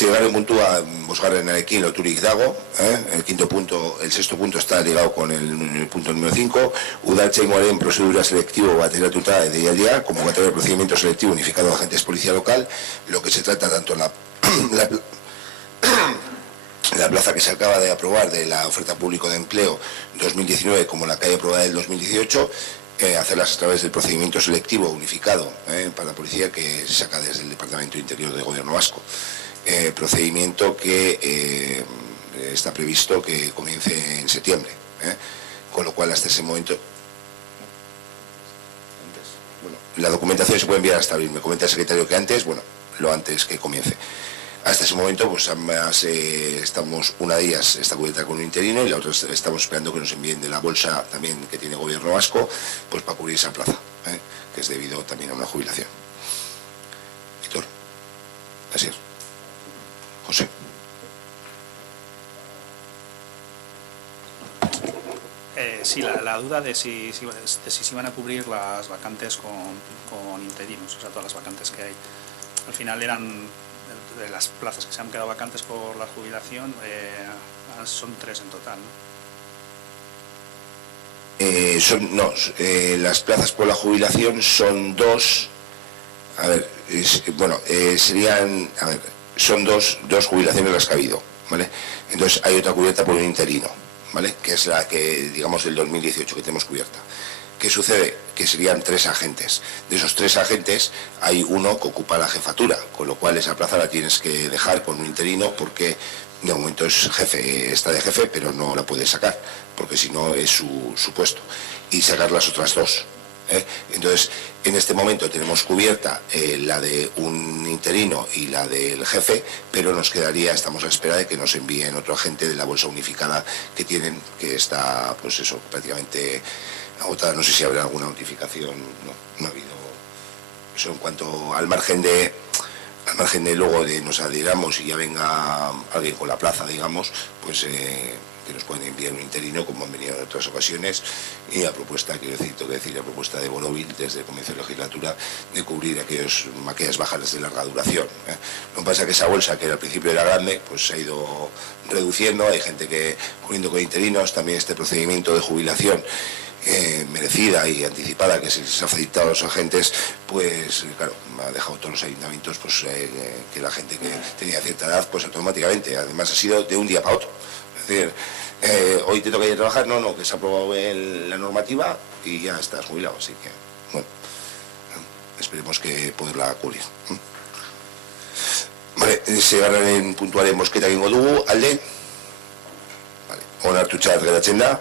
Seigarren puntua, bosgarrenarekin loturik dago, el sexto punto está ligado con el punto número 5, udaltzaingoaren procedura selectivo bateratuta deialdia, convocatoria de procedimiento selectivo unificado de agentes policía local, lo que se trata tanto en la plaza que se acaba de aprobar de la oferta pública de empleo 2019 como la que hay aprobada del 2018, hacerlas a través del procedimiento selectivo unificado para la policía que se saca desde el Departamento de Interior del Gobierno Vasco. Procedimiento que está previsto que comience en septiembre, con lo cual hasta ese momento la documentación se puede enviar hasta abril. Me comenta el secretario que antes, bueno, lo antes que comience. Hasta ese momento, pues además estamos una de ellas está cubierta con un interino y la otra estamos esperando que nos envíen de la bolsa también que tiene el Gobierno Vasco, pues para cubrir esa plaza, que es debido también a una jubilación. Víctor, así es. José. Sí, la duda de si se iban a cubrir las vacantes con interinos, o sea, todas las vacantes que hay. Al final eran de las plazas que se han quedado vacantes por la jubilación, son 3 en total, ¿no? Las plazas por la jubilación son 2. A ver, serían, a ver, son dos jubilaciones las que ha habido, ¿vale? Entonces hay otra cubierta por un interino, ¿vale? Que es la que, digamos, del 2018 que tenemos cubierta. ¿Qué sucede? Que serían 3 agentes. De esos 3 agentes hay uno que ocupa la jefatura, con lo cual esa plaza la tienes que dejar con un interino porque de momento es jefe, está de jefe, pero no la puede sacar, porque si no es su puesto. Y sacar las otras 2. Entonces, en este momento tenemos cubierta la de un interino y la del jefe, pero nos quedaría, estamos a espera de que nos envíen otro agente de la bolsa unificada que tienen, que está, pues eso, prácticamente agotada. No sé si habrá alguna notificación, no ha habido. Eso en cuanto al margen de luego de nos adhiramos y ya venga alguien con la plaza, digamos, pues que nos pueden enviar un interino, como han venido en otras ocasiones, y la propuesta, tengo que decir, la propuesta de Borovil desde el comienzo de la legislatura de cubrir aquellas bajas de larga duración. Lo que pasa es que esa bolsa, que al principio era grande, pues se ha ido reduciendo, hay gente que poniendo con interinos, también este procedimiento de jubilación merecida y anticipada que se les ha facilitado a los agentes, pues claro, ha dejado todos los ayuntamientos pues que la gente que tenía cierta edad, pues automáticamente, además ha sido de un día para otro. Es decir, hoy te toca ir a trabajar, no, que se ha aprobado la normativa y ya estás jubilado, así que, bueno, esperemos que poderla cubrir. Vale, se garraren puntuaren bozketa egingo dugu, alde? Vale, onartutzat geratzen da.